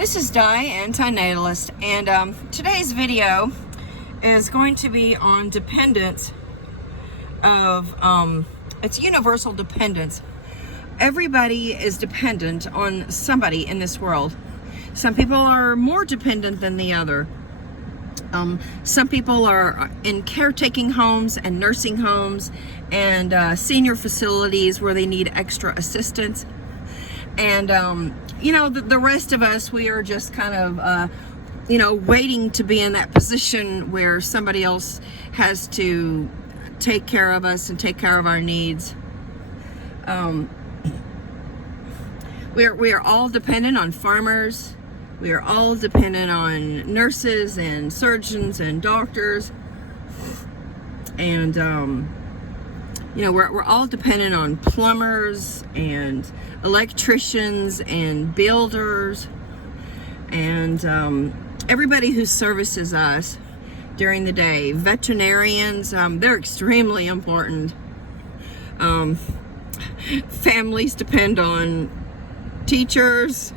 This is diANe, and today's video is going to be on dependence of, it's universal dependence. Everybody is dependent on somebody in this world. Some people are more dependent than the other. Some people are in caretaking homes and nursing homes and senior facilities where they need extra assistance. And, you know, the rest of us, we are just kind of, you know, waiting to be in that position where somebody else has to take care of us and take care of our needs. We are all dependent on farmers. We are all dependent on nurses and surgeons and doctors. And, you know, we're all dependent on plumbers and electricians and builders and everybody who services us during the day. Veterinarians, they're extremely important. Families depend on teachers.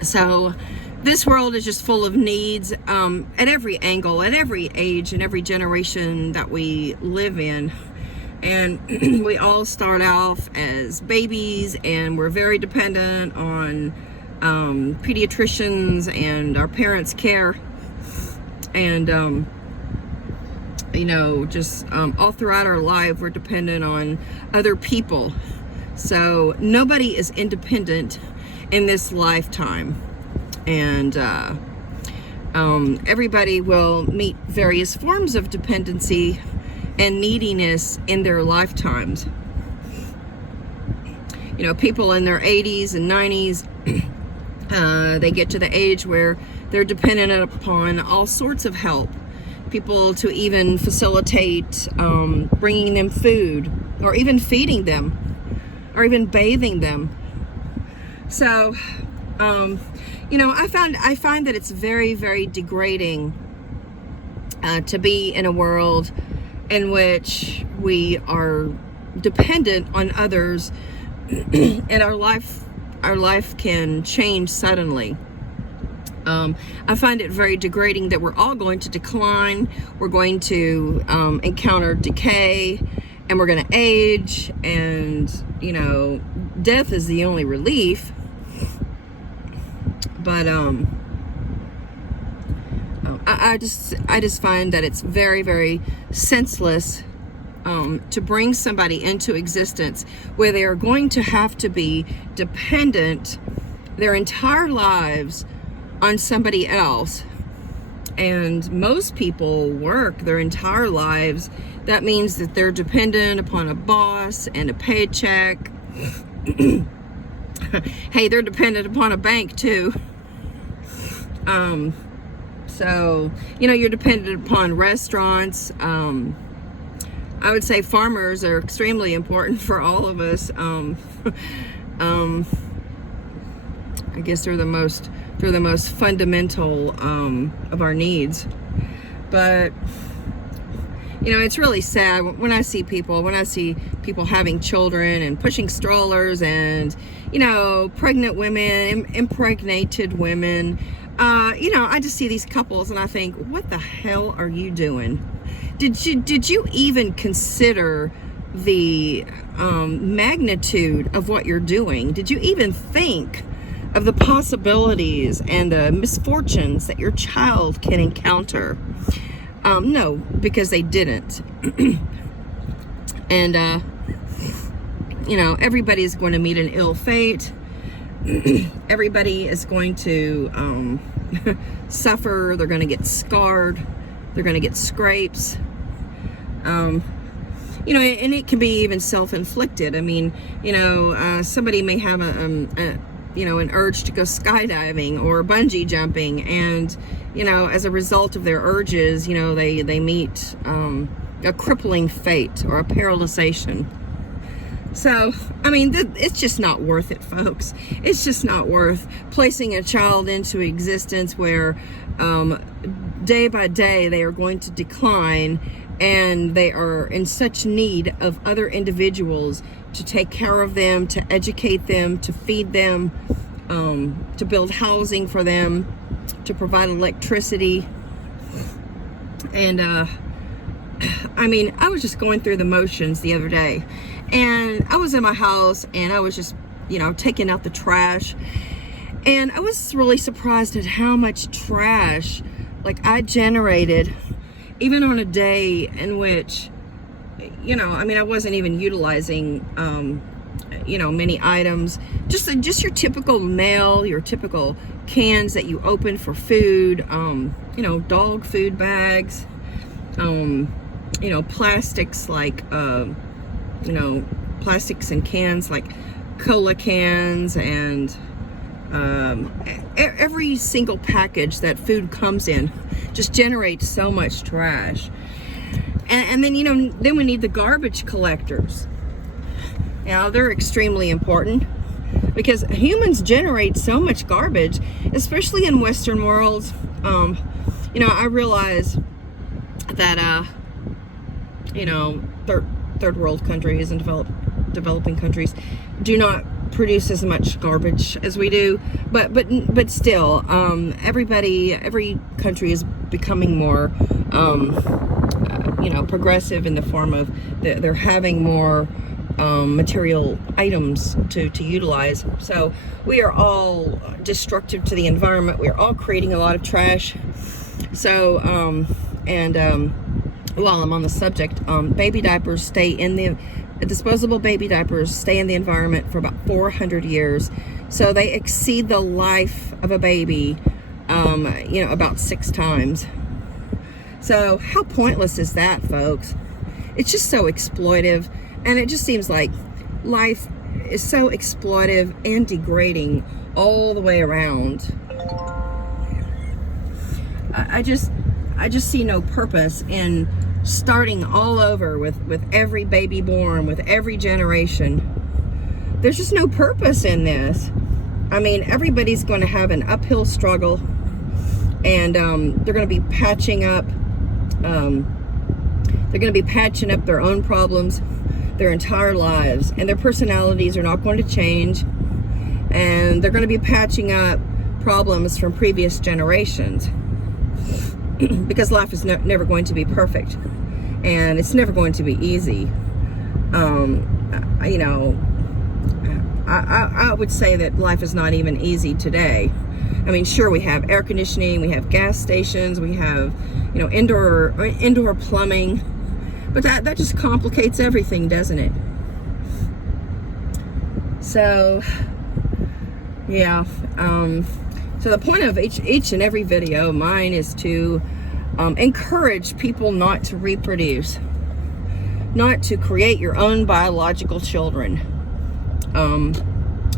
So this world is just full of needs at every angle, at every age, and every generation that we live in. And we all start off as babies, and we're very dependent on pediatricians and our parents' care. And, you know, just all throughout our life, we're dependent on other people. So nobody is independent in this lifetime. And everybody will meet various forms of dependency and neediness in their lifetimes. You know, people in their 80s and 90s, they get to the age where they're dependent upon all sorts of help. People to even facilitate bringing them food, or even feeding them, or even bathing them. So, you know, I find that it's very, very degrading to be in a world in which we are dependent on others, and our life can change suddenly. I find it very degrading that we're all going to decline. We're going to encounter decay, and we're going to age, and, you know, death is the only relief. But I just find that it's very, very senseless to bring somebody into existence where they are going to have to be dependent their entire lives on somebody else. And most people work their entire lives. That means that they're dependent upon a boss and a paycheck. Hey, they're dependent upon a bank too. So, you know, you're dependent upon restaurants. I would say farmers are extremely important for all of us. I guess they're the most fundamental of our needs. But, you know, it's really sad when I see people having children and pushing strollers, and, you know, pregnant women, impregnated women. You know, I just see these couples and I think, what the hell are you doing? Did you even consider the magnitude of what you're doing? Did you even think of the possibilities and the misfortunes that your child can encounter? No, because they didn't. And, you know, everybody's going to meet an ill fate. Everybody is going to suffer. They're going to get scarred. They're going to get scrapes. You know, and it can be even self-inflicted. I mean, you know, somebody may have you know, an urge to go skydiving or bungee jumping, and, you know, as a result of their urges, you know, they meet a crippling fate or a paralyzation. So, I mean, it's just not worth it, folks. It's just not worth placing a child into existence where day by day they are going to decline, and they are in such need of other individuals to take care of them, to educate them, to feed them, to build housing for them, to provide electricity. And I mean, I was just going through the motions the other day, and I was in my house and I was just, you know, taking out the trash, and I was really surprised at how much trash like I generated, even on a day in which, you know, I mean, I wasn't even utilizing you know, many items, just your typical mail, your typical cans that you open for food, you know, dog food bags, you know, plastics like you know, plastics and cans like cola cans, and every single package that food comes in just generates so much trash. And then, you know, then we need the garbage collectors. You know, they're extremely important because humans generate so much garbage, especially in Western worlds. You know, I realize that you know, third world countries and developing countries do not produce as much garbage as we do, but still, every country is becoming more you know, progressive in the form of they're having more material items to utilize. So we are all destructive to the environment. We are all creating a lot of trash. So while I'm on the subject, baby diapers stay in the disposable baby diapers stay in the environment for about 400 years. So they exceed the life of a baby, you know, about 6 times. So how pointless is that, folks? It's just so exploitive, and it just seems like life is so exploitive and degrading all the way around. I just see no purpose in starting all over with every baby born, with every generation. There's just no purpose in this. I mean, everybody's going to have an uphill struggle, and they're going to be patching up. They're going to be patching up their own problems their entire lives, and their personalities are not going to change, and they're going to be patching up problems from previous generations because life is never going to be perfect, and it's never going to be easy. You know, I would say that life is not even easy today. I mean, sure, we have air conditioning, we have gas stations, we have, you know, indoor plumbing, but that just complicates everything, doesn't it? So, yeah. So the point of each and every video of mine is to encourage people not to reproduce, not to create your own biological children.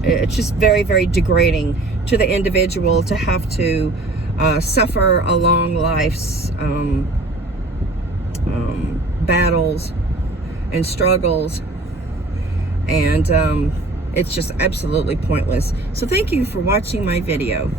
It's just very, very degrading to the individual to have to suffer along life's battles and struggles, and it's just absolutely pointless. So thank you for watching my video.